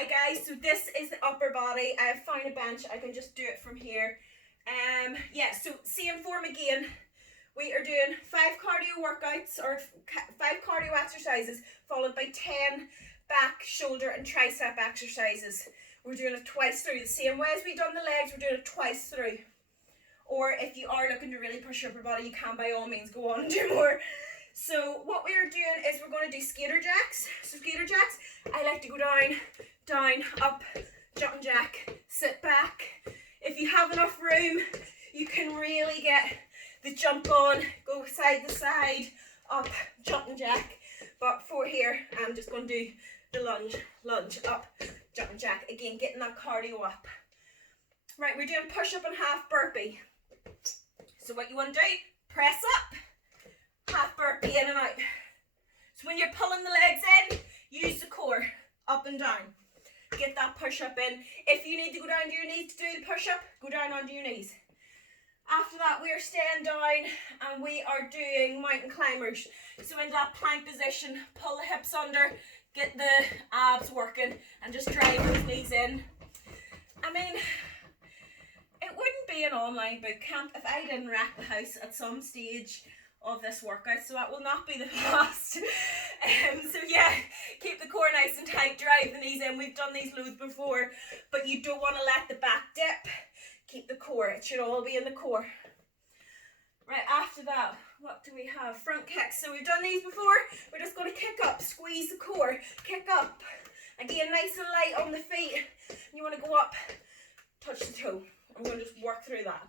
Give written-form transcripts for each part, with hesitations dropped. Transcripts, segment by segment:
Hi guys, so this is the upper body. I have found a bench, I can just do it from here. Yeah, so same form again. We are doing 5 cardio workouts or 5 cardio exercises followed by 10 back, shoulder and tricep exercises. We're doing it twice through. The same way as we've done the legs, we're doing it twice through. Or if you are looking to really push your upper body, you can by all means go on and do more. So what we are doing is we're going to do skater jacks. So skater jacks, I like to go down, down, up, jumping jack, sit back. If you have enough room, you can really get the jump on, go side to side, up, jumping jack. But for here, I'm just going to do the lunge, lunge, up, jumping jack. Again, getting that cardio up. Right, we're doing push-up and half burpee. So what you want to do, press up, half burpee in and out. So when you're pulling the legs in, use the core, up and down. Get that push-up in. If you need to go down to your knees to do the push-up, go down onto your knees. After that, we are staying down and we are doing mountain climbers. So into that plank position, pull the hips under, get the abs working and just drive those knees in. I mean, it wouldn't be an online boot camp if I didn't wreck the house at some stage of this workout, so that will not be the last. So yeah, keep the core nice and tight, drive the knees in. We've done these loads before, but you don't want to let the back dip. Keep the core, it should all be in the core. Right, after that, what do we have? Front kicks. So we've done these before. We're just going to kick up, squeeze the core, kick up. Again, nice and light on the feet. You want to go up, touch the toe. I'm going to just work through that.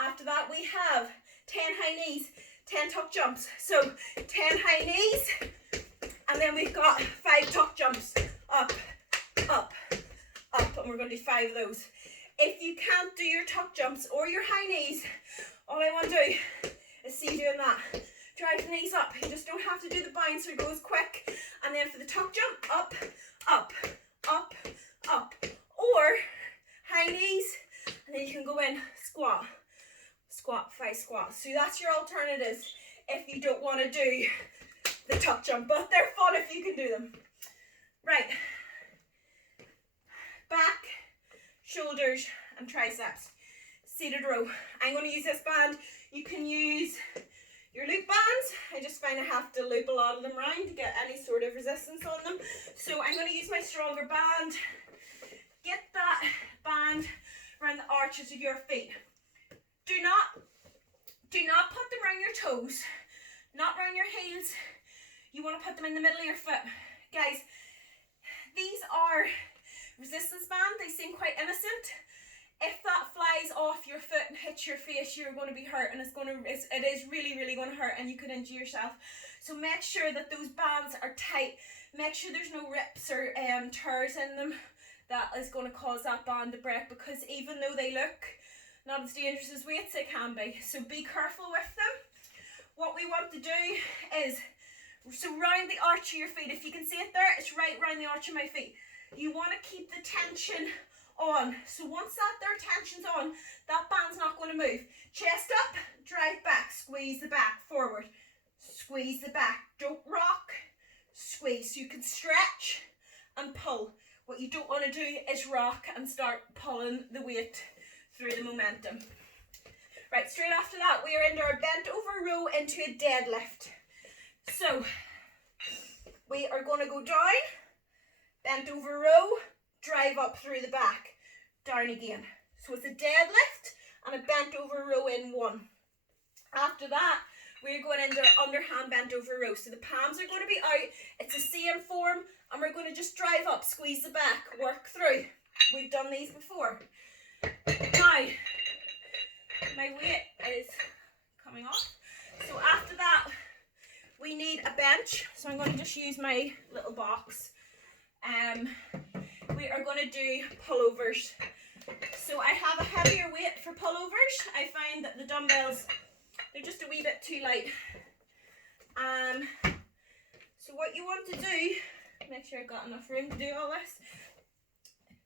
After that, we have 10 high knees, 10 tuck jumps. So 10 high knees, and then we've got 5 tuck jumps. Up, up, up, and we're going to do 5 of those. If you can't do your tuck jumps or your high knees, all I want to do is see you doing that. Drive the knees up. You just don't have to do the bounce, it goes quick. And then for the tuck jump, up, up, up, up. Or high knees, and then you can go in, squat, squat, 5 squats. So that's your alternatives if you don't want to do the tuck jump, but they're fun if you can do them. Right, back, shoulders and triceps, seated row. I'm going to use this band. You can use your loop bands. I just find I have to loop a lot of them around to get any sort of resistance on them. So I'm going to use my stronger band. Get that band around the arches of your feet. Do not put them around your toes, not around your heels. You want to put them in the middle of your foot. Guys, these are resistance band. They seem quite innocent. If that flies off your foot and hits your face, you're going to be hurt, and it is really, really going to hurt, and you could injure yourself. So make sure that those bands are tight. Make sure there's no rips or tears in them. That is going to cause that band to break, because even though they look not as dangerous as weights, they can be. So be careful with them. What we want to do is, so round the arch of your feet, if you can see it there, it's right round the arch of my feet. You want to keep the tension on. So once that there tension's on, that band's not going to move. Chest up, drive back, squeeze the back, forward, squeeze the back. Don't rock, squeeze. So you can stretch and pull. What you don't want to do is rock and start pulling the weight through the momentum. Right, straight after that, we are into our bent over row into a deadlift. So we are going to go down, bent over row, drive up through the back, down again. So it's a deadlift and a bent over row in one. After that, we're going into our underhand bent over row. So the palms are going to be out. It's the same form, and we're going to just drive up, squeeze the back, work through. We've done these before. Now, my weight is coming off. So after that, we need a bench. So I'm going to just use my little box. We are going to do pullovers. So I have a heavier weight for pullovers. I find that the dumbbells, they're just a wee bit too light. So what you want to do, make sure I've got enough room to do all this,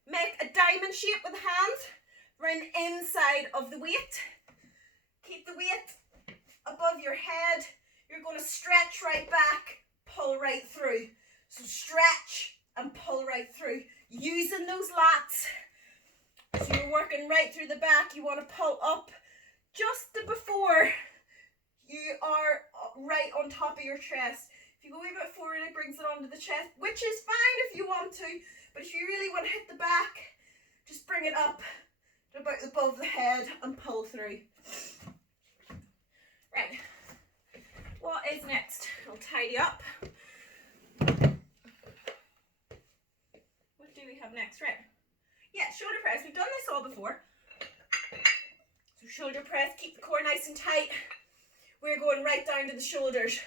make a diamond shape with the hands around the inside of the weight. Keep the weight above your head. You're going to stretch right back, pull right through. So stretch and pull right through. using those lats. So you're working right through the back. You want to pull up just before you are right on top of your chest. If you go a wee bit forward, it brings it onto the chest, which is fine if you want to, but if you really want to hit the back, just bring it up to about above the head and pull through. Right, what is next? I'll tidy up. What do we have next? Right, yeah, shoulder press. We've done this all before. So shoulder press, keep the core nice and tight. We're going right down to the shoulders,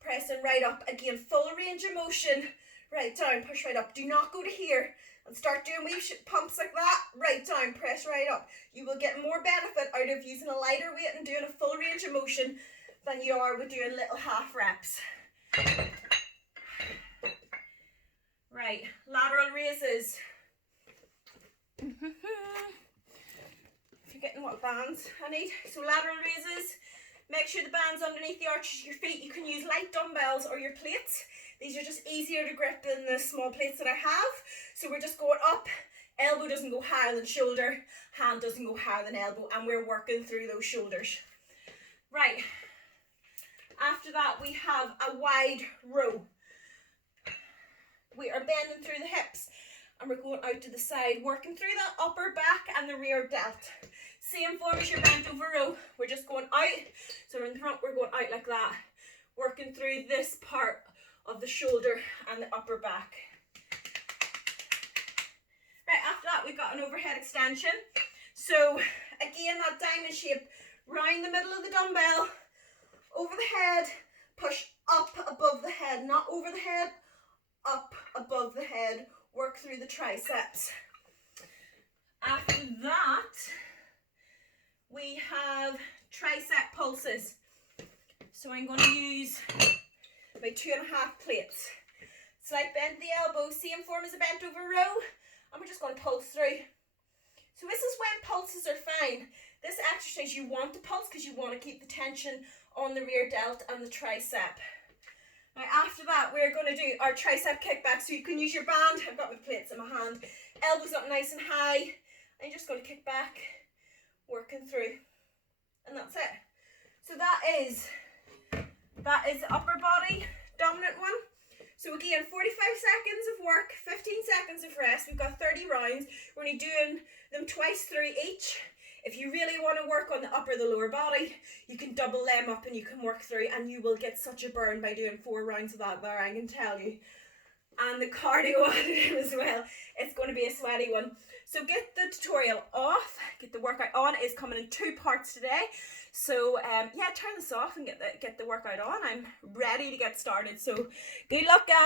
pressing right up. Again, full range of motion, right down, push right up. Do not go to here and start doing wee pumps like that. Right down, press right up. You will get more benefit out of using a lighter weight and doing a full range of motion than you are with doing little half reps. Right, lateral raises. Forgetting what bands I need. So lateral raises. Make sure the band's underneath the arches of your feet. You can use light dumbbells or your plates. These are just easier to grip than the small plates that I have. So we're just going up. Elbow doesn't go higher than shoulder. Hand doesn't go higher than elbow. And we're working through those shoulders. Right. After that, we have a wide row. We are bending through the hips. And we're going out to the side, working through the upper back and the rear delt. Same form as your bent over row. We're just going out. So in front, we're going out like that. Working through this part of the shoulder and the upper back. Right, after that, we've got an overhead extension. So again, that diamond shape, round the middle of the dumbbell, over the head, push up above the head, not over the head, up above the head. Work through the triceps. After that, we have tricep pulses. So I'm going to use about 2.5 plates. Slight bend the elbow, same form as a bent over row, and we're just going to pulse through. So this is when pulses are fine. This exercise you want to pulse because you want to keep the tension on the rear delt and the tricep. Now after that, we're going to do our tricep kickback. So you can use your band. I've got my plates in my hand. Elbows up nice and high. And you're just going to kick back, working through. And that's it. So that is the upper body dominant one. So again, 45 seconds of work, 15 seconds of rest. We've got 30 rounds. We're only doing them twice through each. If you really want to work on the upper, the lower body, you can double them up and you can work through, and you will get such a burn by doing 4 rounds of that there, I can tell you. And the cardio added as well. It's going to be a sweaty one. So get the tutorial off, get the workout on. It's coming in 2 parts today. So yeah, turn this off and get the workout on. I'm ready to get started. So good luck, guys.